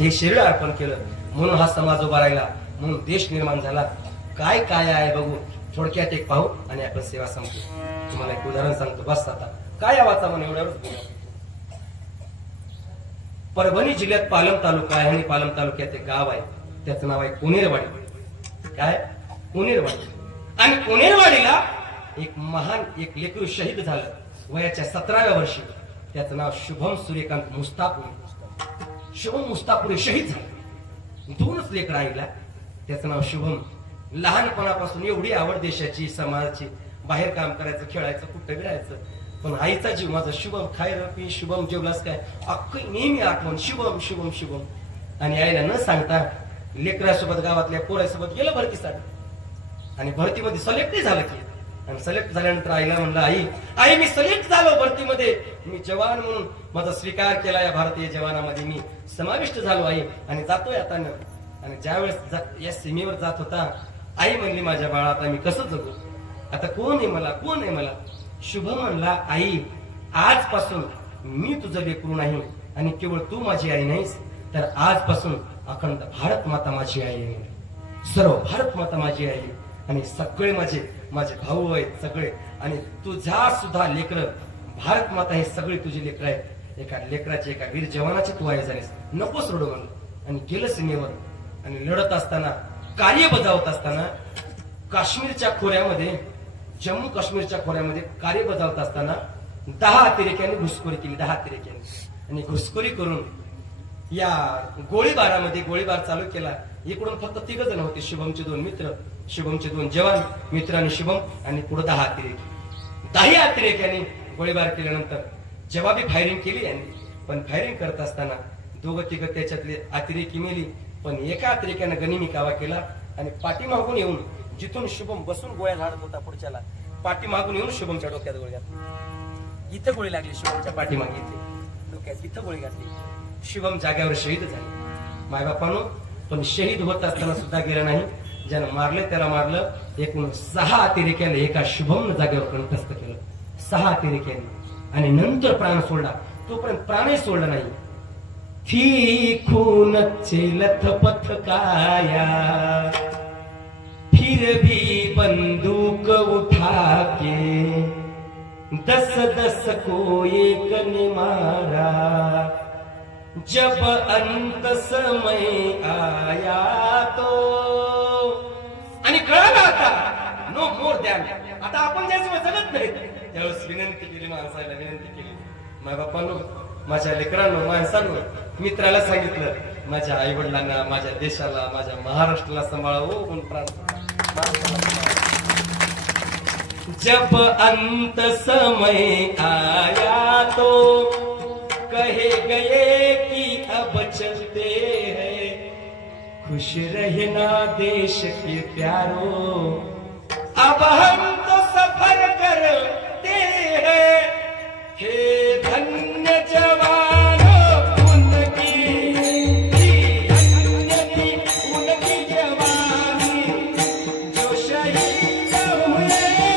हे शरीर अर्पण केलं म्हणून हा समाज उभा राहिला, म्हणून देश निर्माण झाला. काय काय आहे बघू, थोडक्यात एक पाहू आणि आपण सेवा संपू. तुम्हाला एक उदाहरण सांगतो, बस आता काय वाचा म्हणून एवढ्यावरच बोला. परभणी जिल्ह्यात पालम तालुका आहे आणि पालम तालुक्यात एक गाव आहे, त्याचं नाव आहे कोनेरवाडी. काय कोनेरवाडी. आणि कोनेरवाडीला एक लेकरू शहीद झालं वयाच्या 17व्या वर्षी. त्याचं नाव शुभम सूर्यकांत मुस्तापुरे. शुभम मुस्तापुरे शहीद झाले. 2च लेकर आईला. त्याचं नाव शुभम. लहानपणापासून एवढी आवड देशाची, समाजाची, बाहेर काम करायचं, खेळायचं, कुठं फिरायचं. पण आईचा जीव माझा शुभम. खाय पी शुभम, जेवलास काय, अख्खी नेहमी आठवण शुभम शुभम शुभम. आणि आईला न सांगता लेकरासोबत गावातल्या पोरासोबत गेलं भरतीसाठी. आणि भरतीमध्ये सिलेक्टही झालं की. आणि सिलेक्ट झाल्यानंतर आईला म्हणलं, आई मी सिलेक्ट झालो भरतीमध्ये, मी जवान म्हणून माझा स्वीकार केला, या भारतीय जवानामध्ये मी समाविष्ट झालो आई, आणि जातोय आता. आणि ज्यावेळेस या सीमेवर जात होता, आई म्हणली, माझ्या बाळा आता मी कसं जगू, आता कोण आहे मला. शुभ म्हणला, आई आजपासून मी तुझं लेकरू नाही आणि केवळ तू माझी आई नाहीस, तर आजपासून अखंड भारत माता माझी आई आहे. सर्व भारत माता माझी आई आहे. आणि सगळे माझे भाऊ आहेत सगळे, आणि तुझा सुद्धा लेकर भारत माता हे सगळे तुझे लेकर आहेत. एका लेकराचे, एका वीर जवानाचे तू आई झालीस, नकोच रडू म्हणून. आणि गेलं सीमेवर. आणि लढत असताना, कार्य बजावत असताना, काश्मीरच्या खोऱ्यामध्ये, जम्मू काश्मीरच्या खोऱ्यामध्ये कार्य बजावत असताना 10 अतिरेक्यांनी घुसखोरी केली. 10 अतिरेक्यांनी. आणि घुसखोरी करून या गोळीबारामध्ये गोळीबार चालू केला. इकडून फक्त 3 जण होते, शुभमचे 2 मित्र, शुभमचे 2 जवान मित्र आणि शुभम, आणि पुढे 10 अतिरेकी. 10 अतिरेक्यांनी गोळीबार केल्यानंतर जवाबी फायरिंग केली यांनी. पण फायरिंग करत असताना 2-3 त्याच्यातले अतिरेकी मेली. पण एका अतिरेक्यानं गनिमी कावा केला आणि पाठीमागून येऊन, जिथून शुभम बसून गोळ्या झाडत होता पुढच्याला, पाठीमागून येऊन शुभमच्या डोक्यात गोळी घातली. इथं गोळी लागली शुभमच्या पाठीमागे, इथे डोक्यात इथं गोळी घातली. शुभम जाग्यावर शहीद झाले. मायबापानो, पण शहीद होत असताना सुद्धा गेलं नाही. ज्यानं मारले त्याला मारलं. एकूण 6 अतिरेक्याने एका शुभम जागेवर कंठस्थ केलं. 6 अतिरेक्याने. आणि नंतर प्राण सोडला. तोपर्यंत प्राणही सोडला नाही. थी खून लथ पथ काया, फिर भी बंदूक उठा के, 10-10 को एक ने मारा, जब अंत समय आया तो. आणि कळालं आता नो मोर दॅन, आता आपण ज्याच्यावर जगत नाही. त्यावेळेस विनंती केली माणसाला, विनंती केली, मायबापांनो, माझ्या लेकरांनो, माणसांनो, मित्राला सांगितलं, माझ्या आई वडिलांना, माझ्या देशाला, माझ्या महाराष्ट्राला सांभाळा. ओ कोण प्राण. जब अंत समय आया तो कहे गए कि अब चलते हैं, खुश रहना देश के प्यारो, अब हम तो सफर करते हैं. हे धन्य जवान उनकी, धन्य उनकी जवानी, जो शहीद हुए हैं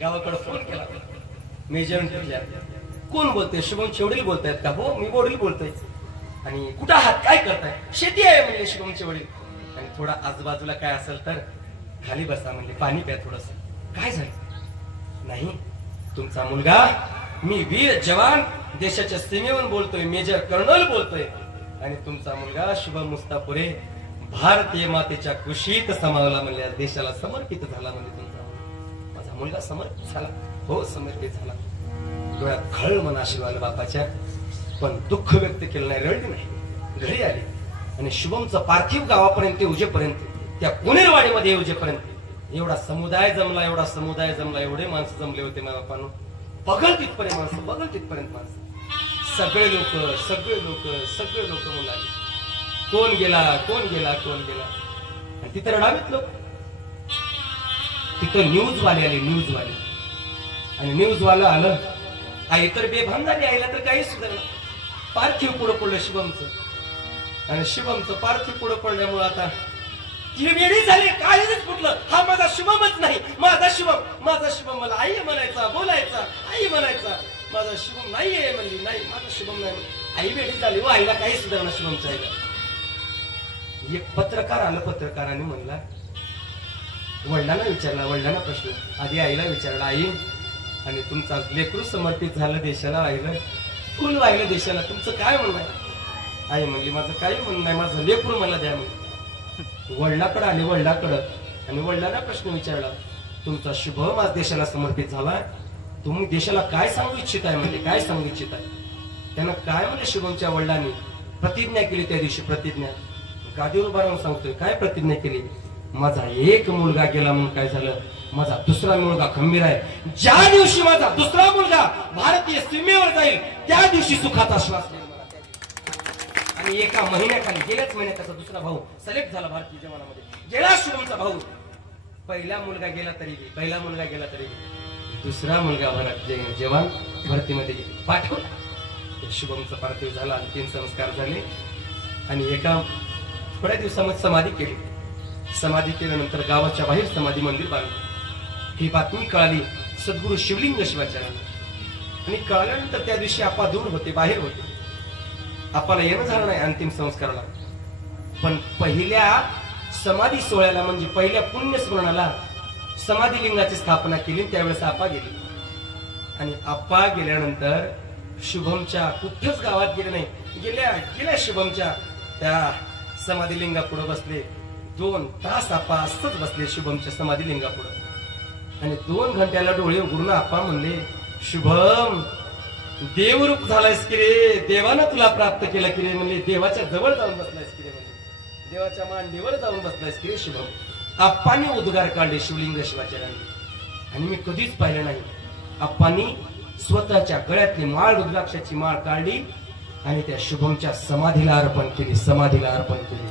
गावाकडे फोन केला. मेजर कोण बोलतोय? शुभमचे वडील बोलतायत का? हो, मी वडील बोलतोय. आणि कुठं आहात, काय करताय? शेती आहे म्हणजे शुभमचे वडील. आणि थोडा आजूबाजूला काय असेल तर खाली बसा म्हणजे, पाणी प्या थोडस. काय झालं? नाही, तुमचा मुलगा, मी वीर जवान देशाच्या सीमेवरून बोलतोय, मेजर कर्नल बोलतोय. आणि तुमचा मुलगा शुभम मुस्तापुरे भारतीय मातेच्या कुशीत समावला म्हणजे, देशाला समर्पित झाला म्हणजे. तुमचा माझा मुलगा समर्पित झाला. हो, समर्पित झाला. डोळ्यात खळ मना शिवाल बापाच्या. पण दुःख व्यक्त केलं नाही, रडली नाही. घरी आली आणि शुभमचं पार्थिव गावापर्यंत येऊजेपर्यंत, त्या कोनेरवाडीमध्ये येऊजेपर्यंत एवढा समुदाय जमला, एवढा समुदाय जमला, एवढे माणसं जमले होते बापांनो. बघल तिथपर्यंत माणसं, बघल तिथपर्यंत माणसं. सगळे लोक मुलाले. कोण गेला कोण गेला कोण गेला. आणि तिथं रडावेत लोक. तिथं न्यूजवाले आले, न्यूजवाले. आणि न्यूजवाला आलं. आई तर बेभान झाली, आईला तर काही सुधारलं. पार्थिव पुढं पडलं शुभमचं. आणि शुभमचं पार्थिव पुढं पडल्यामुळे आता ती वेळी झाली. काळीच फुटलं. हा माझा शुभमच नाही, माझा शुभम मला आई म्हणायचा, बोलायचा, आई म्हणायचा. माझा शुभम नाहीये म्हणली, नाही माझा शुभम नाही. आई वेळी झाली. व आईला काही सुधारणा शुभमच्या आईला. एक पत्रकार आलं. पत्रकाराने म्हणला, वडिलांना विचारला, वडिलांना प्रश्न आधी आईला विचारला, आई आणि तुमचा लेकरू समर्पित झालं देशाला, आईला फुल वाहिलं देशाला, तुमचं काय म्हणणं आहे. आई म्हणली, माझं काही म्हणणं नाही, माझं लेकरू मला द्या. म्हणून वडिलाकडे आले, वडिलाकडं. आणि वडिलांना प्रश्न विचारला, तुमचा शुभम आज देशाला समर्पित झालाय, तुम्ही देशाला काय सांगू इच्छित आहे. म्हणजे काय सांगू इच्छित आहे. त्यानं काय म्हणजे शुभमच्या वडिलांनी प्रतिज्ञा केली. त्या दिवशी प्रतिज्ञा गादीवर उभा राहून सांगतोय, काय प्रतिज्ञा केली. माझा एक मुलगा गेला म्हणून काय झालं, माझा दुसरा मुलगा खंबीर आहे. ज्या दिवशी माझा दुसरा मुलगा भारतीय सीमेवर जाईल त्या दिवशी सुखाचा श्वास घेईल मला. आणि एका महिन्याखाली, गेल्याच महिन्यात त्याचा दुसरा भाऊ सिलेक्ट झाला भारतीय जवानामध्ये. गेला शुभमचा भाऊ. पहिला मुलगा गेला तरी दुसरा मुलगा जवान भरतीमध्ये पाठवला. शुभमचा पार्थिव झाला, अंतिम संस्कार झाले. आणि एका थोड्या दिवसामध्ये समाधी केली. समाधी केल्यानंतर गावाच्या बाहेर समाधी मंदिर बांधलं. ही बातमी कळाली सद्गुरू शिवलिंग शिवाचार्यांना. आणि कळाल्यानंतर त्या दिवशी आपा दूर होते, बाहेर होते. आपल्याला येणं झालं नाही अंतिम संस्काराला. पण पहिल्या समाधी सोहळ्याला म्हणजे पहिल्या पुण्यस्मरणाला समाधी लिंगाची स्थापना केली. त्यावेळेस आपा गेली. आणि आपा गेल्यानंतर शुभमच्या कुठंच गावात गेले नाही. गेल्या शुभमच्या त्या समाधी लिंगा पुढे बसले. 2 तास आपा असंच बसले शुभमच्या समाधी लिंगा पुढे. आणि 2 घंट्याला डोळे उघडून आपा म्हणले, शुभम देवरूप झालायस की रे, देवानं तुला प्राप्त केलं की रे. म्हणले, देवाच्या जवळ जाऊन बसलायस की रे, म्हणजे देवाच्या मांडीवर जाऊन बसलायस की रे शुभम. आप्पांनी उद्गार काढले शिवलिंग शिवाचार्यांनी. आणि मी कधीच पाहिलं नाही. आप्पांनी स्वतःच्या गळ्यातली माळ, रुद्राक्षाची माळ काढली आणि त्या शुभमच्या समाधीला अर्पण केली. समाधीला अर्पण केली.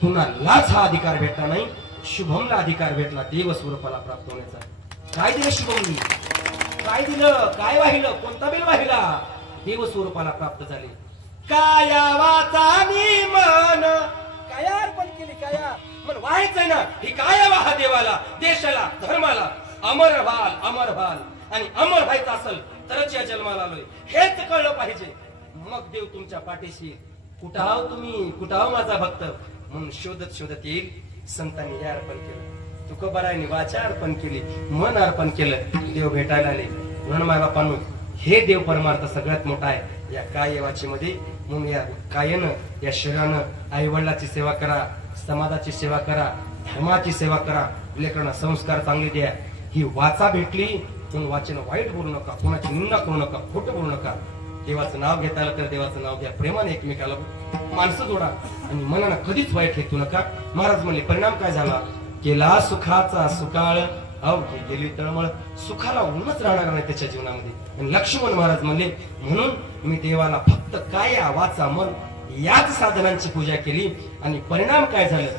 कुणालाच हा अधिकार भेटला नाही. शुभमला अधिकार भेटला देव स्वरूपाला प्राप्त होण्याचा. काय दिलं शुभमनी, काय दिलं, काय वाहिलं, कोणता बेल वाहिला. देव स्वरूपाला प्राप्त झाले. काया वाचा मन, काया अर्पण केली. काया मन व्हायचंय ना, ही काया वाहा देवाला, देशाला, धर्माला. अमर व्हाल, अमर व्हाल. आणि अमर व्हायचं असेल तरच या जन्माला आलोय हेच कळलं पाहिजे. मग देव तुमच्या पाठीशी. कुठं आहो तुम्ही, कुठं आहो माझा भक्त म्हणून शोधत शोधत येईल. संतांनी हे अर्पण केलं, तुकोबारायांनी वाचा अर्पण केली, मन अर्पण केलं, देव भेटायला आले. म्हणून माय बापांनो, हे देव परमार्थ सगळ्यात मोठा आहे या काय वाचेमध्ये. म्हणून या कायनं, या शरीरानं आई वडिलाची सेवा करा, समाजाची सेवा करा, धर्माची सेवा करा, लेकरांना संस्कार चांगले द्या. ही वाचा भेटली म्हणून वाचेनं वाईट बोलू नका, कोणाची निंदा करू नका, खोटं बोलू नका. देवाचं नाव घेता आलं तर देवाचं नाव घ्या, प्रेमाने एकमेकाला माणसं जोडा आणि मनाला कधीच वाईट हेतू नका. महाराज म्हणले, परिणाम काय झाला, केला सुखाचा सुकाळ अवघी गेली तळमळ. सुखाला ऊनच राहणार नाही त्याच्या जीवनामध्ये. लक्ष्मण महाराज म्हणले, म्हणून मी देवाला फक्त काया वाचा मन याच साधनांची पूजा केली. आणि परिणाम काय झालं,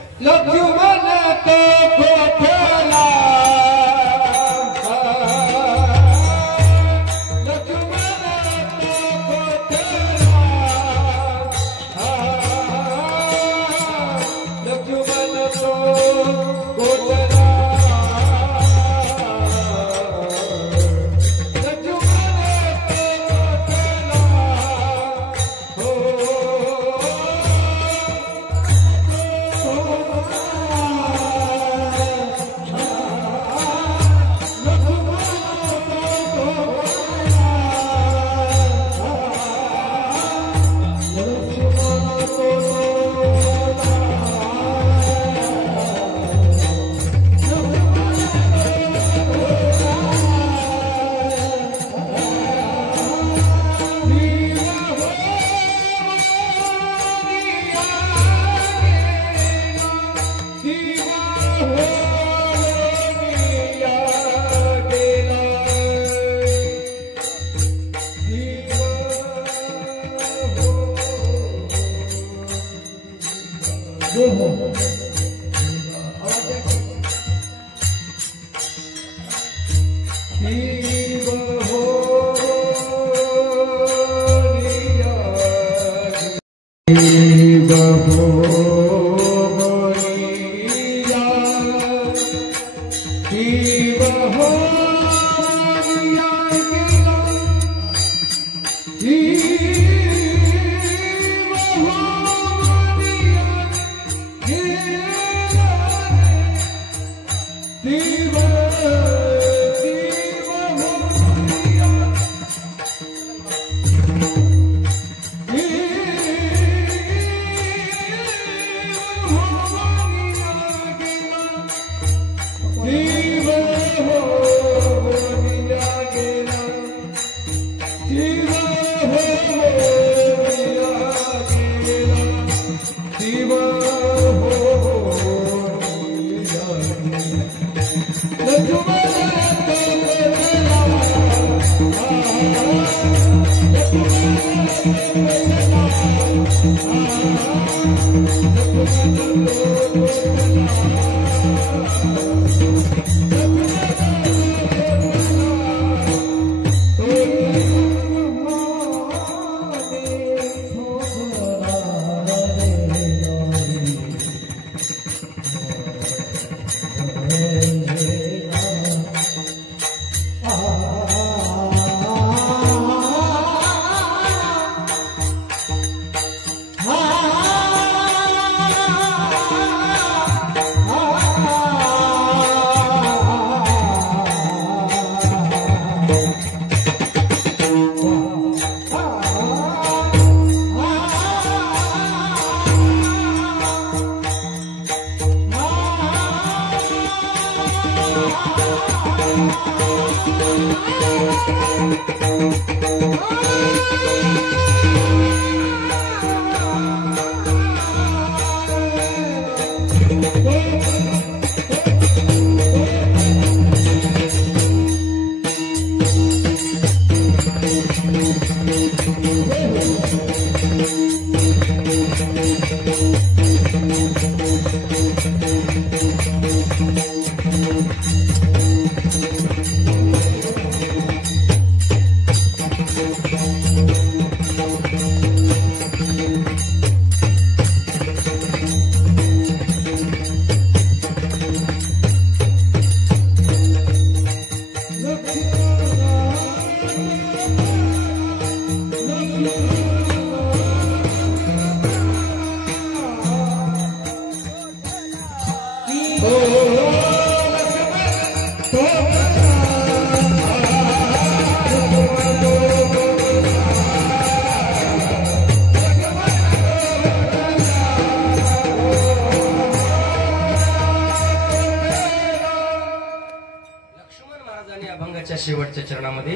शेवटच्या चरणामध्ये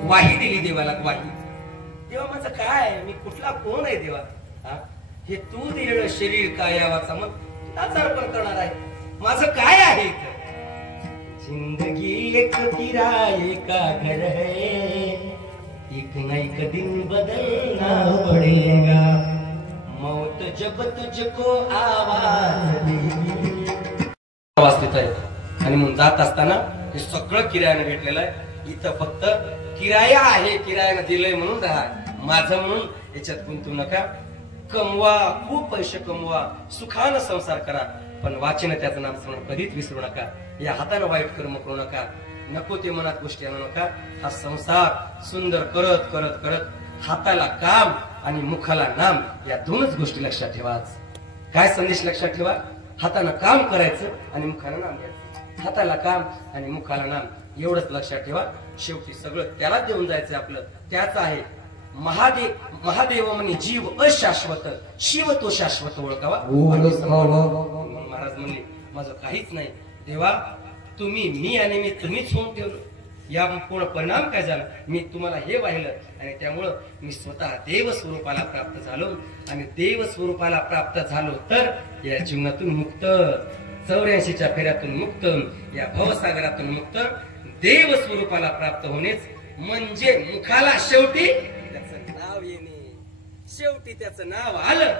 ग्वाही दिली देवाला. ग्वाही, देवा माझं काय, मी कुठला कोण आहे देवा? हे तू दिलेलं शरीर काय यावाचा मग तुलाच अर्पण करणार आहे. माझं काय आहे? जिंदगी एक किराए का घर है, एक न एक दिन बदलना पड़ेगा, मौत जब तुझको आवाज देगी. वाचत आहे आणि म्हणून जात असताना हे सगळं किरायानं भेटलेलं आहे. इथं फक्त किराया आहे, किरायानं दिलंय म्हणून राहा, माझं म्हणून याच्यात गुंतू नका. कमवा, खूप पैसे कमवा, सुखानं संसार करा, पण वाचन त्याचं नाम स्मरण कधीच विसरू नका. या हातानं वाईट कर्म करू नका, नको ते मनात गोष्टी आणू नका. हा संसार सुंदर करत करत करत हाताला काम आणि मुखाला नाम, या दोनच गोष्टी लक्षात ठेवा. काय संदेश लक्षात ठेवा? हातानं काम करायचं आणि मुखाला नाम द्यायचं. हाताला काम आणि मुखाला नाम, एवढंच लक्षात ठेवा. शेवटी सगळं त्यालाच देऊन जायचं आपलं, त्याच आहे. महादेव म्हणे जीव अशाश्वत, शिव तो शाश्वत ओळखावा. महाराज म्हणले माझं काहीच नाही देवा, तुम्ही मी आणि मी तुम्हीच होऊन ठेवलं. या पूर्ण परिणाम काय झाला? मी तुम्हाला हे वाहिलं आणि त्यामुळं मी स्वतः देव स्वरूपाला प्राप्त झालो. आणि देव स्वरूपाला प्राप्त झालो तर या जीवनातून मुक्त, 84च्या फेऱ्यातून मुक्त, या भवसागरातून मुक्त. देव स्वरूपाला प्राप्त होणेच म्हणजे मुखाला शेवटी त्याचं नाव येणे. शेवटी त्याचं नाव आलं,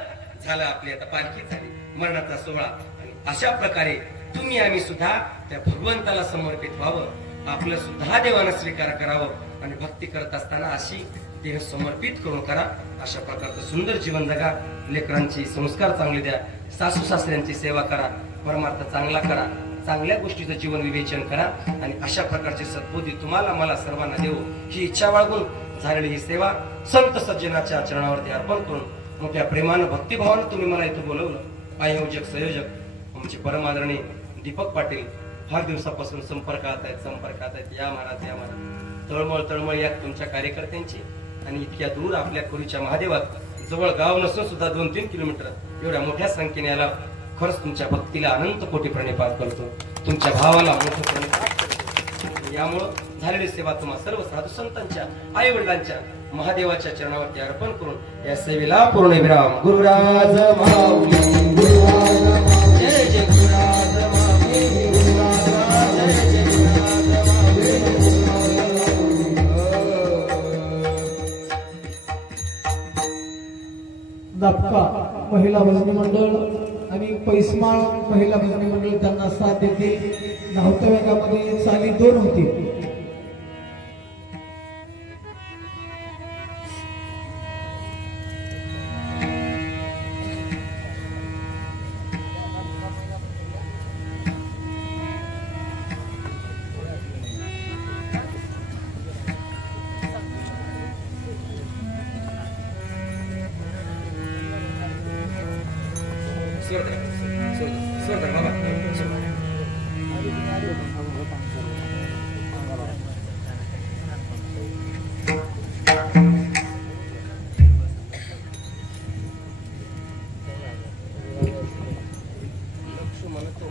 झालं आपली आता पालखी झाली, मरणाचा सोहळा. आणि अशा प्रकारे तुम्ही आम्ही सुद्धा त्या भगवंताला समर्पित व्हावं, आपलं सुद्धा देवानं स्वीकार करावं आणि भक्ती करत असताना अशी देह समर्पित करून करा. अशा प्रकारचं सुंदर जीवन जगा. लेकरांची संस्कार चांगले द्या, सासू सासऱ्यांची सेवा करा, परमार्थ चांगला करा, चांगल्या गोष्टीचं जीवन विवेचन करा आणि अशा प्रकारची सद्बुद्धी तुम्हाला मला सर्वांना देऊ ही इच्छा बाळगून झालेली ही सेवा संत सज्जनाच्या चरणावरती अर्पण करून मोठ्या प्रेमानं भक्तिभावानं तुम्ही मला इथं बोलवलं. आयोजक संयोजक आमचे परमादरणीय दीपक पाटील फार दिवसापासून संपर्कात आहेत. या महाराज, या महाराज. तळमळ या तुमच्या कार्यकर्त्यांची. आणि इतक्या दूर आपल्या पुरीच्या महादेवात जवळ गाव नसून सुद्धा 2-3 किलोमीटर एवढ्या मोठ्या संख्येने आला. खरंच तुमच्या भक्तीला अनंत कोटी प्रणिपात करतो, तुमच्या भावाला मोठं प्रणिपात करतो. यामुळं झालेली सेवा तुम्हा सर्व साधू संतांच्या, आई वडिलांच्या, महादेवाच्या चरणावरती अर्पण करून या सेवेला पूर्ण विराम. गुरुराज माऊली, गुरुराज माऊली, जय जय गुरुराज माऊली, गुरुराज जय जय गुरुराज माऊली. दापका महिला भजनी मंडळ आणि पैसमाळ महिला भजनी मंडळ त्यांना साथ देते. धावत्या वेगामध्ये चाली 2 होती. म्हणतो